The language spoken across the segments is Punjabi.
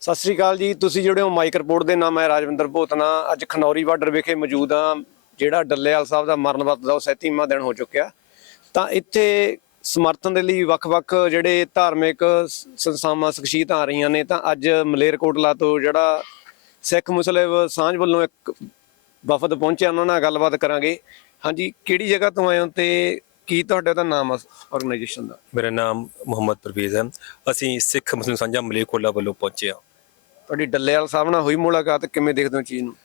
ਸਤਿ ਸ੍ਰੀ ਅਕਾਲ ਜੀ। ਤੁਸੀਂ ਜਿਹੜੇ ਹੋ ਮਾਈਕ ਰਿਪੋਰਟ ਦੇ ਨਾਮ ਹੈ ਰਾਜਵਿੰਦਰ ਭੋਤਨਾ ਅੱਜ ਖਨੌਰੀ ਬਾਰਡਰ ਵਿਖੇ ਮੌਜੂਦ ਹਾਂ, ਜਿਹੜਾ ਡੱਲੇਵਾਲ ਸਾਹਿਬ ਦਾ ਮਰਨ ਵਰਤ ਦਾ ਉਹ 37ਵਾਂ ਦਿਨ ਹੋ ਚੁੱਕਿਆ। ਤਾਂ ਇੱਥੇ ਸਮਰਥਨ ਦੇ ਲਈ ਵੱਖ-ਵੱਖ ਜਿਹੜੇ ਧਾਰਮਿਕ ਸੰਸਥਾਵਾਂ, ਸ਼ਖਸੀਅਤਾਂ ਆ ਰਹੀਆਂ ਨੇ। ਤਾਂ ਅੱਜ ਮਲੇਰਕੋਟਲਾ ਤੋਂ ਜਿਹੜਾ ਸਿੱਖ ਮੁਸਲਿਮ ਸਾਂਝ ਵੱਲੋਂ ਇੱਕ ਵਫਦ ਪਹੁੰਚਿਆ, ਉਹਨਾਂ ਨਾਲ ਗੱਲਬਾਤ ਕਰਾਂਗੇ। ਹਾਂਜੀ, ਕਿਹੜੀ ਜਗ੍ਹਾ ਤੋਂ ਆਏ ਹੋ ਤੇ ਕੀ ਤੁਹਾਡਾ ਦਾ ਨਾਮ ਆਰਗੇਨਾਈਜੇਸ਼ਨ ਦਾ? ਮੇਰਾ ਨਾਮ ਮੁਹੰਮਦ ਪਰਵੇਜ਼ ਹੈ। ਅਸੀਂ ਸਿੱਖ ਮੁਸਲਿਮ ਸਾਂਝਾ ਮਲੇਰਕੋਟਲਾ ਵੱਲੋਂ ਪਹੁੰਚੇ ਹਾਂ। ਤੁਹਾਡੀ ਡੱਲੇਵਾਲ ਸਾਹਿਬ ਨਾਲ ਹੋਈ ਮੁਲਾਕਾਤ, ਕਿਵੇਂ ਦੇਖਦੇ ਹੋ ਚੀਜ਼ ਨੂੰ?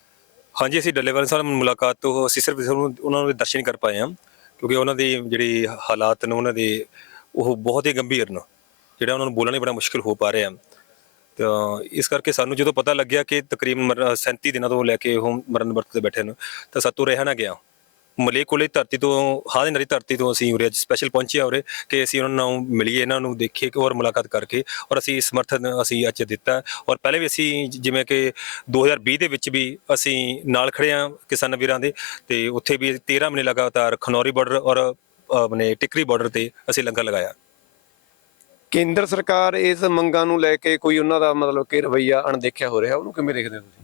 ਹਾਂਜੀ, ਅਸੀਂ ਡੱਲੇਵਾਲ ਸਾਹਿਬ ਨਾਲ ਮੁਲਾਕਾਤ ਤੋਂ ਅਸੀਂ ਸਿਰਫ ਉਹਨਾਂ ਦੇ ਦਰਸ਼ਨ ਕਰ ਪਾਏ ਹਾਂ, ਕਿਉਂਕਿ ਉਹਨਾਂ ਦੀ ਜਿਹੜੀ ਹਾਲਾਤ ਨੇ, ਉਹਨਾਂ ਦੇ ਉਹ ਬਹੁਤ ਹੀ ਗੰਭੀਰ ਨੇ। ਜਿਹੜਾ ਉਹਨਾਂ ਨੂੰ ਬੋਲਣਾ ਹੀ ਬੜਾ ਮੁਸ਼ਕਿਲ ਹੋ ਪਾ ਰਿਹਾ। ਤਾਂ ਇਸ ਕਰਕੇ ਸਾਨੂੰ ਜਦੋਂ ਪਤਾ ਲੱਗਿਆ ਕਿ ਤਕਰੀਬਨ ਮਰ- 37 ਦਿਨਾਂ ਤੋਂ ਲੈ ਕੇ ਉਹ ਮਰਨ ਵਰਤ ਤੇ ਬੈਠੇ ਨੇ, ਤਾਂ ਸਾਤੋਂ ਰਹਿਣਾ ਗਿਆ। ਮਲੇ ਕੋਲੇ ਧਰਤੀ ਤੋਂ ਹਾਂ ਨਰੀ ਧਰਤੀ ਤੋਂ ਅਸੀਂ ਉਰੇ ਸਪੈਸ਼ਲ ਪਹੁੰਚੇ ਹਾਂ ਉਰੇ ਕਿ ਅਸੀਂ ਉਹਨਾਂ ਨੂੰ ਮਿਲੀਏ, ਇਹਨਾਂ ਨੂੰ ਦੇਖੀਏ ਕਿ ਔਰ ਮੁਲਾਕਾਤ ਕਰਕੇ ਔਰ ਅਸੀਂ ਸਮਰਥਨ ਅਸੀਂ ਅੱਜ ਦਿੱਤਾ। ਔਰ ਪਹਿਲੇ ਵੀ ਅਸੀਂ ਜਿਵੇਂ ਕਿ 2020 ਦੇ ਵਿੱਚ ਵੀ ਅਸੀਂ ਨਾਲ ਖੜੇ ਹਾਂ ਕਿਸਾਨ ਵੀਰਾਂ ਦੇ ਤੇ ਉੱਥੇ ਵੀ 13 ਮਹੀਨੇ ਲਗਾਤਾਰ ਖਨੌਰੀ ਬਾਰਡਰ ਔਰ ਆਪਣੇ ਟਿਕਰੀ ਬਾਰਡਰ ਤੇ ਅਸੀਂ ਲੰਗਰ ਲਗਾਇਆ। ਕੇਂਦਰ ਸਰਕਾਰ ਇਸ ਮੰਗਾਂ ਨੂੰ ਲੈ ਕੇ ਕੋਈ ਉਹਨਾਂ ਦਾ ਮਤਲਬ ਕਿ ਰਵਈਆ ਅਣਦੇਖਿਆ ਹੋ ਰਿਹਾ, ਉਹਨੂੰ ਕਿਵੇਂ ਦੇਖਦੇ ਹੋ ਤੁਸੀਂ?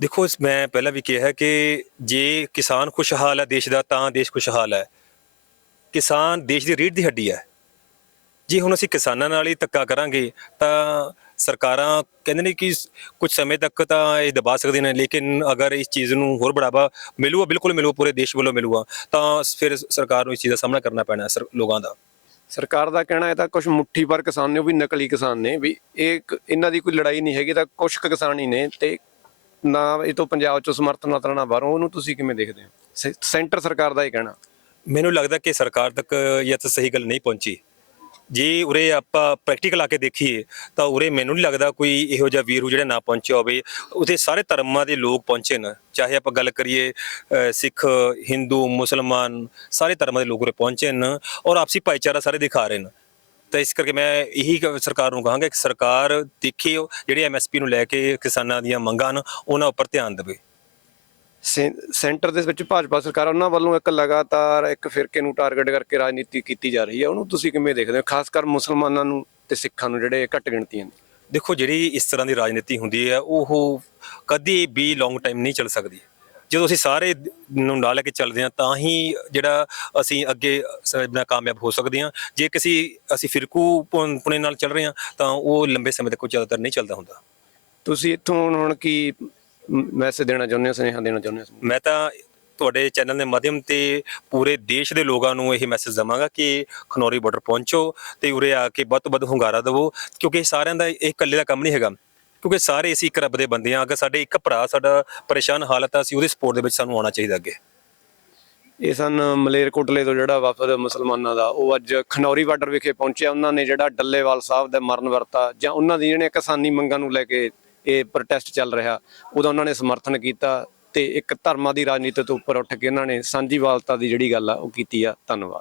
ਦੇਖੋ, ਇਸ- ਮੈਂ ਪਹਿਲਾਂ ਵੀ ਕਿਹਾ ਕਿ ਜੇ ਕਿਸਾਨ ਖੁਸ਼ਹਾਲ ਹੈ ਦੇਸ਼ ਦਾ, ਤਾਂ ਦੇਸ਼ ਖੁਸ਼ਹਾਲ ਹੈ ਕਿਸਾਨ ਦੇਸ਼ ਦੀ ਰੀੜ੍ਹ ਦੀ ਹੱਡੀ ਹੈ ਜੇ ਹੁਣ ਅਸੀਂ ਕਿਸਾਨਾਂ ਨਾਲ ਹੀ ਧੱਕਾ ਕਰਾਂਗੇ, ਤਾਂ ਸਰਕਾਰਾਂ ਕਹਿੰਦੇ ਨੇ ਕਿ ਕੁਝ ਸਮੇਂ ਤੱਕ ਤਾਂ ਇਹ ਦਬਾ ਸਕਦੇ ਨੇ, ਲੇਕਿਨ ਅਗਰ ਇਸ ਚੀਜ਼ ਨੂੰ ਹੋਰ ਬੜਾਵਾ ਮਿਲੂਗਾ, ਬਿਲਕੁਲ ਮਿਲੂ ਪੂਰੇ ਦੇਸ਼ ਵੱਲੋਂ ਮਿਲੂਗਾ, ਤਾਂ ਫਿਰ ਸਰਕਾਰ ਨੂੰ ਇਸ ਚੀਜ਼ ਦਾ ਸਾਹਮਣਾ ਕਰਨਾ ਪੈਣਾ ਸਰ- ਲੋਕਾਂ ਦਾ। ਸਰਕਾਰ ਦਾ ਕਹਿਣਾ ਹੈ ਤਾਂ ਕੁਝ ਮੁੱਠੀ ਪਰ ਕਿਸਾਨ ਨੇ, ਉਹ ਵੀ ਨਕਲੀ ਕਿਸਾਨ ਨੇ, ਵੀ ਇਹ ਇਹਨਾਂ ਦੀ ਕੋਈ ਲੜਾਈ ਨਹੀਂ ਹੈਗੀ ਤਾਂ ਕੁਝ ਕਿਸਾਨ ਹੀ ਨੇ, ਤੇ ਨਾ ਇਹ ਤੋਂ ਪੰਜਾਬ ਚੋਂ ਸਮਰਥਨ ਨਾ ਤਰਨਾ ਬਾਹਰੋਂ ਉਹਨੂੰ ਤੁਸੀਂ ਕਿਵੇਂ ਦੇਖਦੇ ਹੋ? ਸੇ- ਸੈਂਟਰ ਸਰਕਾਰ ਦਾ ਇਹ ਕਹਿਣਾ। ਮੈਨੂੰ ਲੱਗਦਾ ਕਿ ਸਰਕਾਰ ਤੱਕ ਇਹ ਤਾਂ ਸਹੀ ਗੱਲ ਨਹੀਂ ਪਹੁੰਚੀ। ਜੇ ਉਰੇ ਆਪਾਂ ਪ੍ਰੈਕਟੀਕਲ ਆ ਕੇ ਦੇਖੀਏ ਤਾਂ ਉਰੇ ਮੈਨੂੰ ਨਹੀਂ ਲੱਗਦਾ ਕੋਈ ਇਹੋ ਜਿਹਾ ਵੀਰੂ ਜਿਹੜਾ ਨਾ ਪਹੁੰਚਿਆ ਹੋਵੇ। ਉਥੇ ਸਾਰੇ ਧਰਮਾਂ ਦੇ ਲੋਕ ਪਹੁੰਚੇ ਨੇ। ਚਾਹੇ ਆਪਾਂ ਗੱਲ ਕਰੀਏ ਅ, ਸਿੱਖ ਹਿੰਦੂ ਮੁਸਲਮਾਨ ਸਾਰੇ ਧਰਮਾਂ ਦੇ ਲੋਕ ਉਰੇ ਪਹੁੰਚੇ ਨੇ ਔਰ ਆਪਸੀ ਭਾਈਚਾਰਾ ਸਾਰੇ ਦਿਖਾ ਰਹੇ ਨੇ। ਤਾਂ ਇਸ ਕਰਕੇ ਮੈਂ ਇਹੀ ਕ- ਸਰਕਾਰ ਨੂੰ ਕਹਾਂਗਾ ਕਿ ਸਰਕਾਰ ਦੇਖੇ ਜਿਹੜੇ ਐਮਐਸਪੀ ਨੂੰ ਲੈ ਕੇ ਕਿਸਾਨਾਂ ਦੀਆਂ ਮੰਗਾਂ ਨੇ ਉਹਨਾਂ ਉੱਪਰ ਧਿਆਨ ਦੇਵੇ। ਸੈਂ- ਸੈਂਟਰ ਦੇ ਵਿੱਚ ਭਾਜਪਾ ਸਰਕਾਰ ਉਹਨਾਂ ਵੱਲੋਂ ਇੱਕ ਲਗਾਤਾਰ ਇੱਕ ਫਿਰਕੇ ਨੂੰ ਟਾਰਗੇਟ ਕਰਕੇ ਰਾਜਨੀਤੀ ਕੀਤੀ ਜਾ ਰਹੀ ਹੈ। ਉਹਨੂੰ ਤੁਸੀਂ ਕਿਵੇਂ ਦੇਖਦੇ ਹੋ? ਖਾਸ ਕਰ ਮੁਸਲਮਾਨਾਂ ਨੂੰ ਤੇ ਸਿੱਖਾਂ ਨੂੰ ਜਿਹੜੇ ਘੱਟ ਗਿਣਤੀਆਂ ਨੇ। ਦੇਖੋ ਜਿਹੜੀ ਇਸ ਤਰ੍ਹਾਂ ਦੀ ਰਾਜਨੀਤੀ ਹੁੰਦੀ ਹੈ ਉਹ ਕਦੀ ਵੀ ਲੌਂਗ ਟਾਈਮ ਨਹੀਂ ਚੱਲ ਸਕਦੀ। ਜਦੋਂ ਅਸੀਂ ਸਾਰੇ ਨੂੰ ਨਾਲ ਲੈ ਕੇ ਚੱਲਦੇ ਹਾਂ ਤਾਂ ਹੀ ਜਿਹੜਾ ਅਸੀਂ ਅੱਗੇ ਸਭਨਾ ਕਾਮਯਾਬ ਹੋ ਸਕਦੇ ਹਾਂ। ਜੇ ਕਿਸੇ ਅਸੀਂ ਫਿਰਕੂ ਪੁਣ- ਨਾਲ ਚੱਲ ਰਹੇ ਹਾਂ ਤਾਂ ਉਹ ਲੰਬੇ ਸਮੇਂ ਤੱਕ ਜ਼ਿਆਦਾਤਰ ਨਹੀਂ ਚੱਲਦਾ ਹੁੰਦਾ। ਤੁਸੀਂ ਇੱਥੋਂ ਹੁਣ ਕੀ ਮੈਸੇਜ ਦੇਣਾ ਚਾਹੁੰਦੇ ਹੋ ਸੁਨੇਹਾ ਦੇਣਾ ਚਾਹੁੰਦੇ ਹੋ? ਮੈਂ ਤਾਂ ਤੁਹਾਡੇ ਚੈਨਲ ਦੇ ਮਾਧਿਅਮ ਤੇ ਪੂਰੇ ਦੇਸ਼ ਦੇ ਲੋਕਾਂ ਨੂੰ ਇਹ ਮੈਸੇਜ ਦਵਾਂਗਾ ਕਿ ਖਨੌਰੀ ਬਾਰਡਰ ਪਹੁੰਚੋ ਤੇ ਉਰੇ ਆ ਕੇ ਵੱਧ ਤੋਂ ਵੱਧ ਹੁੰਗਾਰਾ ਦਿਵੋ ਕਿਉਂਕਿ ਸਾਰਿਆਂ ਦਾ ਇਹ ਇਕੱਲੇ ਦਾ ਕੰਮ ਨਹੀਂ ਹੈਗਾ। ਕਿਉਂਕਿ ਸਾਰੇ ਅਸੀਂ ਇੱਕ ਰੱਬ ਦੇ ਬੰਦੇ ਆ ਅਗਰ ਸਾਡੇ ਇੱਕ ਭਰਾ ਸਾਡਾ ਪਰੇਸ਼ਾਨ ਹਾਲਤ ਆ, ਅਸੀਂ ਉਹਦੀ ਸਪੋਰਟ ਦੇ ਵਿੱਚ ਸਾਨੂੰ ਆਉਣਾ ਚਾਹੀਦਾ ਅੱਗੇ। ਇਹ ਸਨ ਮਲੇਰਕੋਟਲੇ ਤੋਂ ਜਿਹੜਾ ਵਫਦ ਮੁਸਲਮਾਨਾਂ ਦਾ। ਉਹ ਅੱਜ ਖਨੌਰੀ ਬਾਰਡਰ ਵਿਖੇ ਪਹੁੰਚਿਆ। ਉਹਨਾਂ ਨੇ ਜਿਹੜਾ ਡੱਲੇਵਾਲ ਸਾਹਿਬ ਦਾ ਮਰਨ ਵਰਤਾ ਜਾਂ ਉਹਨਾਂ ਦੀ ਜਿਹੜੀਆਂ ਕਿਸਾਨੀ ਮੰਗਾਂ ਨੂੰ ਲੈ ਕੇ ਇਹ ਪ੍ਰੋਟੈਸਟ ਚੱਲ ਰਿਹਾ, ਉਹਦਾ ਉਹਨਾਂ ਨੇ ਸਮਰਥਨ ਕੀਤਾ ਤੇ ਇੱਕ ਧਰਮਾਂ ਦੀ ਰਾਜਨੀਤੀ ਤੋਂ ਉੱਪਰ ਉੱਠ ਕੇ ਉਹਨਾਂ ਨੇ ਸਾਂਝੀਵਾਲਤਾ ਦੀ ਜਿਹੜੀ ਗੱਲ ਆ, ਉਹ ਕੀਤੀ ਆ। ਧੰਨਵਾਦ।